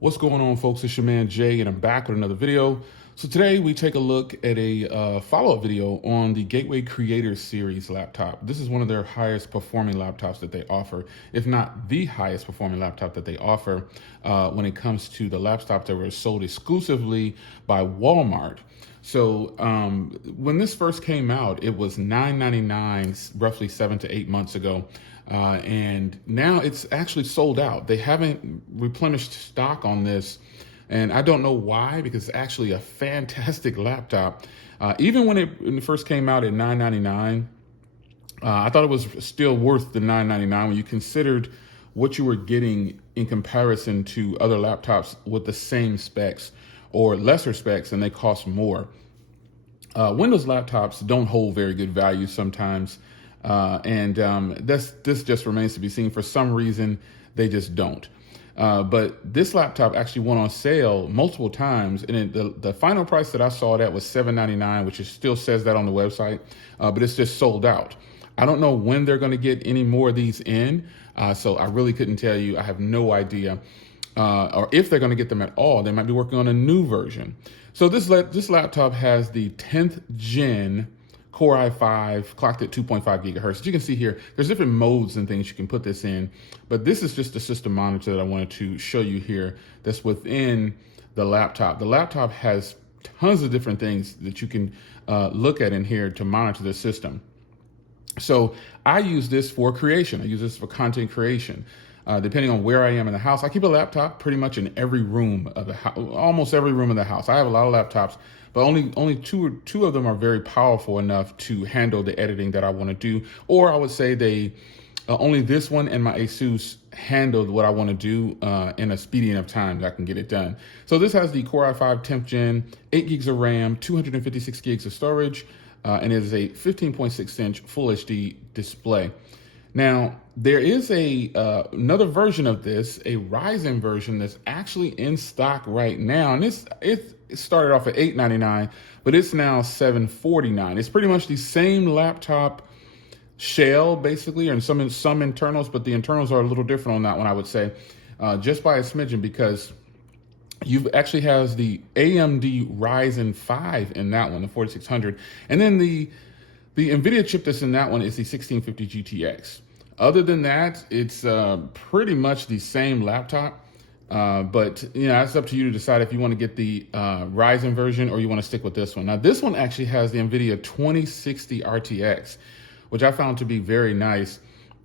What's going on, folks? It's your man Jay, and I'm back with another video. So today we take a look at a follow-up video on the Gateway Creator Series laptop. This is one of their highest performing laptops that they offer, if not the highest performing laptop that they offer when it comes to the laptops that were sold exclusively by Walmart. So when this first came out, it was $9.99 roughly 7 to 8 months ago. And now it's actually sold out. They haven't replenished stock on this. And I don't know why, because it's actually a fantastic laptop. Even when it first came out at $9.99, I thought it was still worth the $9.99 when you considered what you were getting in comparison to other laptops with the same specs or lesser specs, and they cost more. Windows laptops don't hold very good value sometimes. This just remains to be seen. For some reason, they just don't. But this laptop actually went on sale multiple times, and the final price that I saw it at was $7.99, which still says that on the website, but it's just sold out. I don't know when they're going to get any more of these in, so I really couldn't tell you. I have no idea. Or if they're going to get them at all. They might be working on a new version. So this laptop has the 10th gen Core i5 clocked at 2.5 gigahertz. As you can see here, there's different modes and things you can put this in, but this is just the system monitor that I wanted to show you here that's within the laptop. The laptop has tons of different things that you can look at in here to monitor the system. So I use this for creation. I use this for content creation. Depending on where I am in the house, I keep a laptop pretty much in every room of the house, almost every room of the house. I have a lot of laptops, but only two of them are very powerful enough to handle the editing that I want to do. Or I would say only this one and my Asus handled what I want to do in a speedy enough time that I can get it done. So this has the Core i5 10th gen, 8 gigs of RAM, 256 gigs of storage, and it is a 15.6 inch Full HD display. Now, there is another version of this, a Ryzen version that's actually in stock right now. And it started off at $8.99, but it's now $7.49. It's pretty much the same laptop shell, basically, and some internals, but the internals are a little different on that one, I would say, just by a smidgen, because you actually has the AMD Ryzen 5 in that one, the 4600. And then the NVIDIA chip that's in that one is the 1650 GTX. Other than that, it's pretty much the same laptop, but it's up to you to decide if you want to get the Ryzen version or you want to stick with this one. Now, this one actually has the NVIDIA 2060 RTX, which I found to be very nice,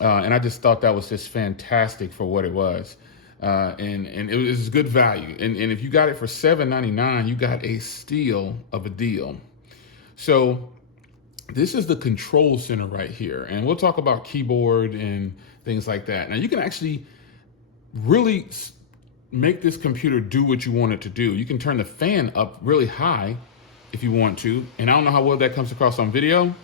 and I just thought that was just fantastic for what it was, and it was good value. And if you got it for $7.99, you got a steal of a deal. So this is the control center right here, and we'll talk about keyboard and things like that. Now, you can actually really make this computer do what you want it to do. You can turn the fan up really high if you want to, and I don't know how well that comes across on video,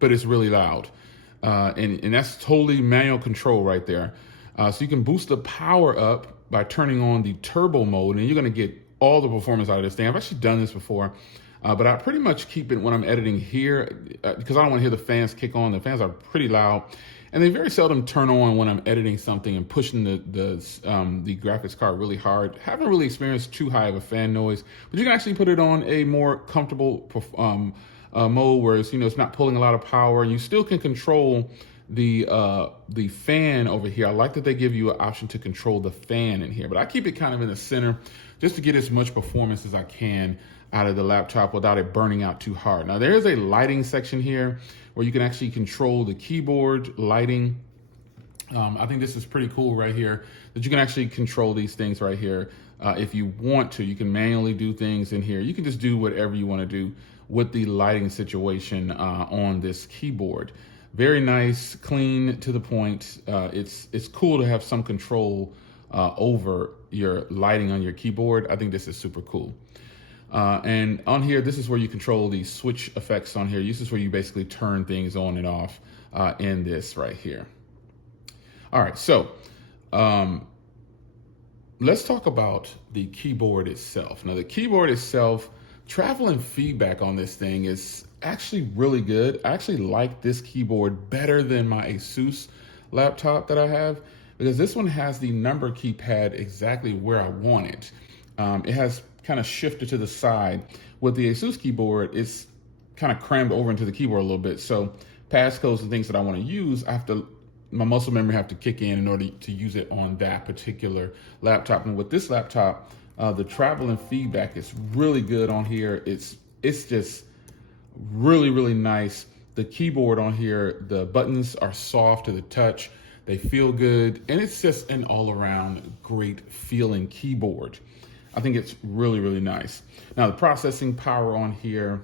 but it's really loud, and that's totally manual control right there. So you can boost the power up by turning on the turbo mode, and you're going to get all the performance out of this thing. I've actually done this before, but I pretty much keep it when I'm editing here because I don't want to hear the fans kick on. The fans are pretty loud, and they very seldom turn on when I'm editing something and pushing the graphics card really hard. Haven't really experienced too high of a fan noise, but you can actually put it on a more comfortable mode where it's not pulling a lot of power, and you still can control the fan over here. I like that they give you an option to control the fan in here, but I keep it kind of in the center just to get as much performance as I can out of the laptop without it burning out too hard. Now, there is a lighting section here where you can actually control the keyboard lighting. I think this is pretty cool right here, that you can actually control these things right here. If you want to, you can manually do things in here. You can just do whatever you want to do with the lighting situation on this keyboard. Very nice, clean, to the point. It's cool to have some control over your lighting on your keyboard. I think this is super cool. And on here, this is where you control the switch effects on here. This is where you basically turn things on and off in this right here. All right, so let's talk about the keyboard itself. Now, the keyboard itself, travel and feedback on this thing is actually really good. I actually like this keyboard better than my Asus laptop that I have, because this one has the number keypad exactly where I want it. It has kind of shifted to the side. With the Asus keyboard, it's kind of crammed over into the keyboard a little bit. So passcodes and things that I want to use, my muscle memory have to kick in order to use it on that particular laptop. And with this laptop, the travel and feedback is really good on here. It's just really, really nice. The keyboard on here, the buttons are soft to the touch. They feel good. And it's just an all around great feeling keyboard. I think it's really, really nice. Now the processing power on here,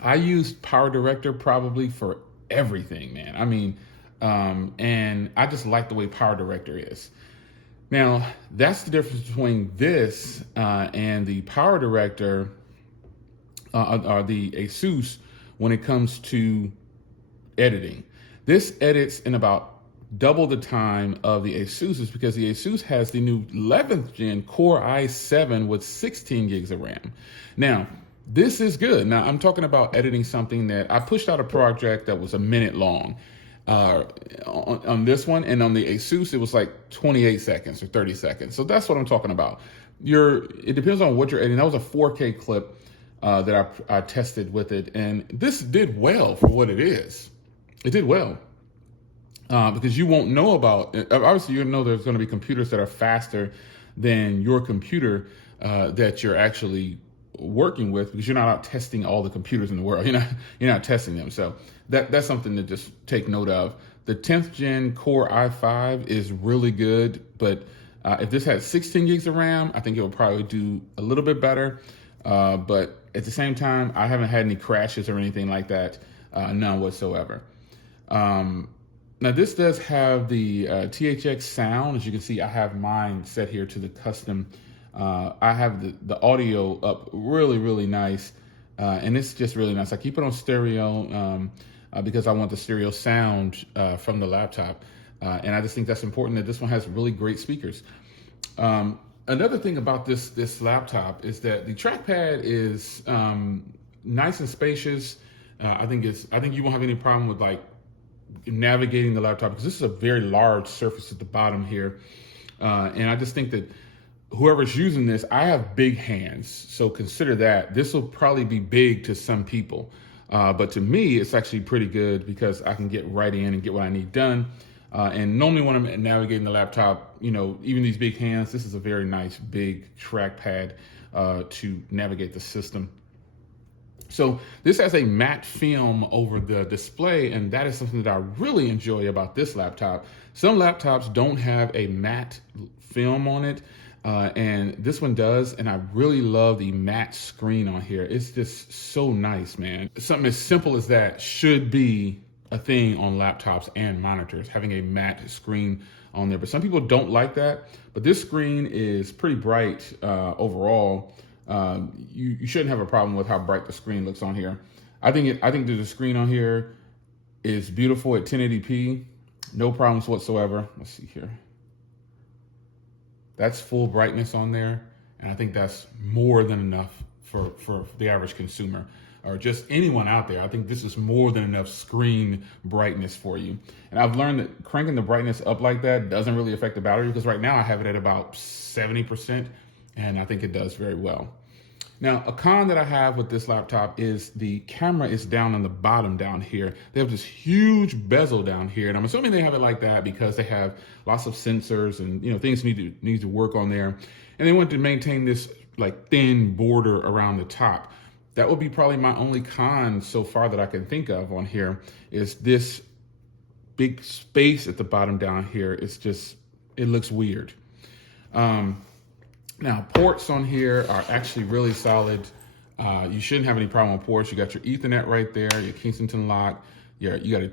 I used Power Director probably for everything, man. I mean, and I just like the way Power Director is. Now, that's the difference between this and the Power Director or the Asus when it comes to editing. This edits in about double the time of the Asus, because the Asus has the new 11th gen Core i7 with 16 gigs of RAM. Now, this is good. Now, I'm talking about editing something that I pushed out a project that was a minute long on this one, and on the Asus, it was like 28 seconds or 30 seconds. So that's what I'm talking about. It depends on what you're editing. That was a 4K clip that I tested with it, and this did well for what it is. It did well. Because you won't know about, obviously you know there's going to be computers that are faster than your computer that you're actually working with, because you're not out testing all the computers in the world. You're not testing them. So that's something to just take note of. The 10th gen Core i5 is really good, but if this had 16 gigs of RAM, I think it would probably do a little bit better. But at the same time, I haven't had any crashes or anything like that, none whatsoever. Now this does have the Thx Sound. As you can see, I have mine set here to the custom. I have the audio up really, really nice. And it's just really nice. I keep it on stereo because I want the stereo sound from the laptop. And I just think that's important, that this one has really great speakers. Another thing about this laptop is that the trackpad is nice and spacious. I think you won't have any problem with like navigating the laptop, because this is a very large surface at the bottom here. And I just think that whoever's using this, I have big hands, so consider that. This will probably be big to some people. But to me, it's actually pretty good because I can get right in and get what I need done. And normally when I'm navigating the laptop, even these big hands, this is a very nice big trackpad to navigate the system. So this has a matte film over the display, and that is something that I really enjoy about this laptop. Some laptops don't have a matte film on it, and this one does, and I really love the matte screen on here. It's just so nice, man. Something as simple as that should be a thing on laptops and monitors, having a matte screen on there. But some people don't like that, but this screen is pretty bright overall. You shouldn't have a problem with how bright the screen looks on here. I think that the screen on here is beautiful at 1080p, no problems whatsoever. Let's see here. That's full brightness on there, and I think that's more than enough for the average consumer or just anyone out there. I think this is more than enough screen brightness for you. And I've learned that cranking the brightness up like that doesn't really affect the battery, because right now I have it at about 70%, and I think it does very well. Now, a con that I have with this laptop is the camera is down on the bottom down here. They have this huge bezel down here, and I'm assuming they have it like that because they have lots of sensors and things need to work on there. And they want to maintain this like thin border around the top. That would be probably my only con so far that I can think of on here, is this big space at the bottom down here. It looks weird. Now, ports on here are actually really solid. You shouldn't have any problem with ports. You got your Ethernet right there, your Kingston lock. You got a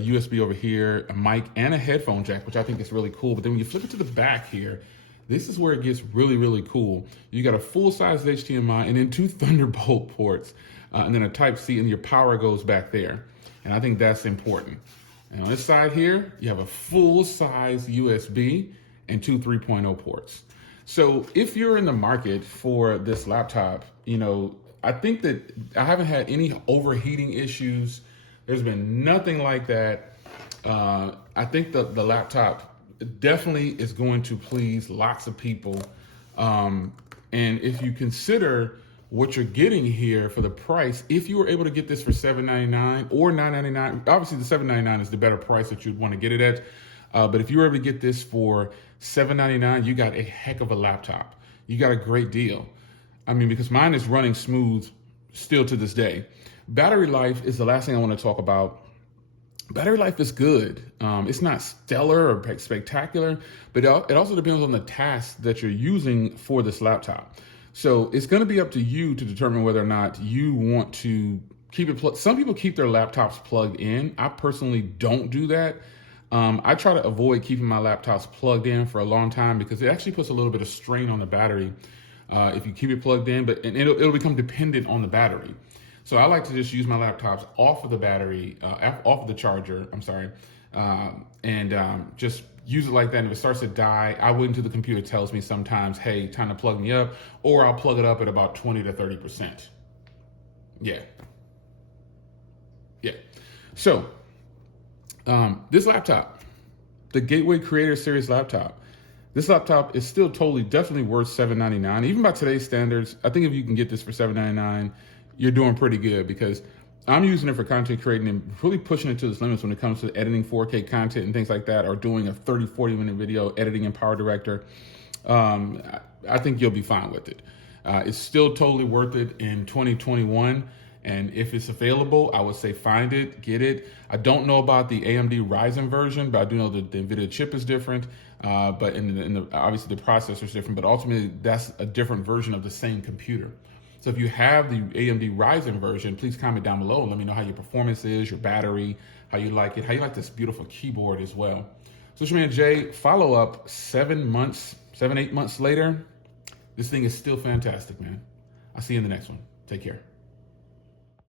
USB over here, a mic, and a headphone jack, which I think is really cool. But then when you flip it to the back here, this is where it gets really, really cool. You got a full-size HDMI and then 2 Thunderbolt ports, and then a Type-C, and your power goes back there. And I think that's important. And on this side here, you have a full-size USB and 2 3.0 ports. So if you're in the market for this laptop, I think that I haven't had any overheating issues. There's been nothing like that. I think the laptop definitely is going to please lots of people. And if you consider what you're getting here for the price, if you were able to get this for $799 or $999, obviously the $799 is the better price that you'd want to get it at. But if you were able to get this for $799, you got a heck of a laptop. You got a great deal. I mean, because mine is running smooth still to this day. Battery life is the last thing I want to talk about. Battery life is good. It's not stellar or spectacular, but it also depends on the task that you're using for this laptop. So it's going to be up to you to determine whether or not you want to keep it plugged. Some people keep their laptops plugged in. I personally don't do that. I try to avoid keeping my laptops plugged in for a long time because it actually puts a little bit of strain on the battery if you keep it plugged in, and it'll become dependent on the battery. So I like to just use my laptops off of the battery, off of the charger, and just use it like that. And if it starts to die, I wait until the computer tells me sometimes, hey, time to plug me up, or I'll plug it up at about 20 to 30%. Yeah. So this laptop, the Gateway Creator Series laptop, this laptop is still definitely worth $799. Even by today's standards, I think if you can get this for $799, you're doing pretty good, because I'm using it for content creating and really pushing it to its limits when it comes to editing 4K content and things like that, or doing a 30, 40-minute video editing in Power Director. I think you'll be fine with it. It's still totally worth it in 2021. And if it's available, I would say find it, get it. I don't know about the AMD Ryzen version, but I do know that the NVIDIA chip is different. But obviously the processor is different, but ultimately that's a different version of the same computer. So if you have the AMD Ryzen version, please comment down below and let me know how your performance is, your battery, how you like it, how you like this beautiful keyboard as well. So it's your man Jay. Follow up 7, 8 months later. This thing is still fantastic, man. I'll see you in the next one. Take care.